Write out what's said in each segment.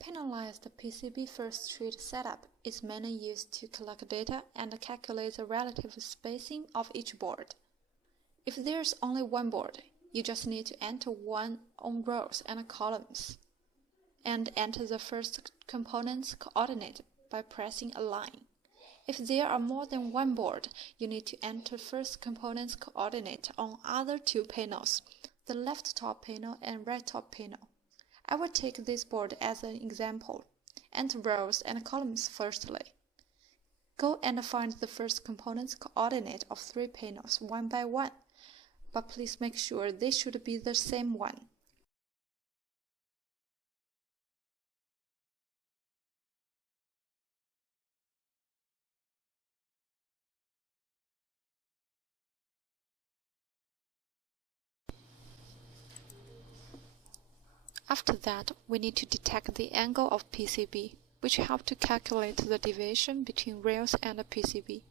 Panelized PCB first street setup is mainly used to collect data and calculate the relative spacing of each board. If there's only one board, you just need to enter one on rows and columns, and enter the first component's coordinate by pressing a line. If there are more than one board, you need to enter first component's coordinate on other two panels, the left top panel and right top panel. I will take this board as an example. Enter rows and columns firstly. Go and find the first component's coordinate of 3 panels one by one, but please make sure they should be the same one. After that, we need to detect the angle of PCB, which helps to calculate the deviation between rails and the PCB.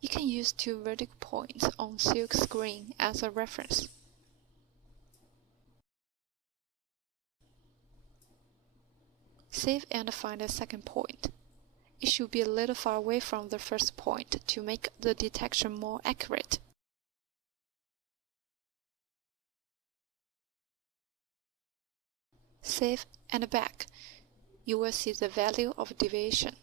You can use 2 vertical points on silk screen as a reference. Save and find a second point. It should be a little far away from the first point to make the detection more accurate. Save and back. You will see the value of deviation.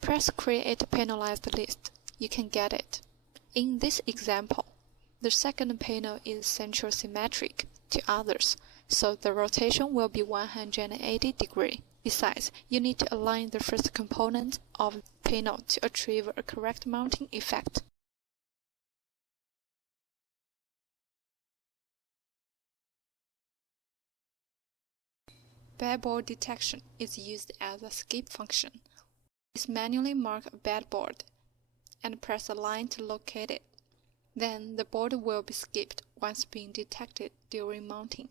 Press Create Panelized List. You can get it. In this example, the second panel is central symmetric to others, so the rotation will be 180 degrees. Besides, you need to align the first component of the panel to achieve a correct mounting effect. Bad board detection is used as a skip function. Please manually mark a bad board and press a line to locate it. Then the board will be skipped once being detected during mounting.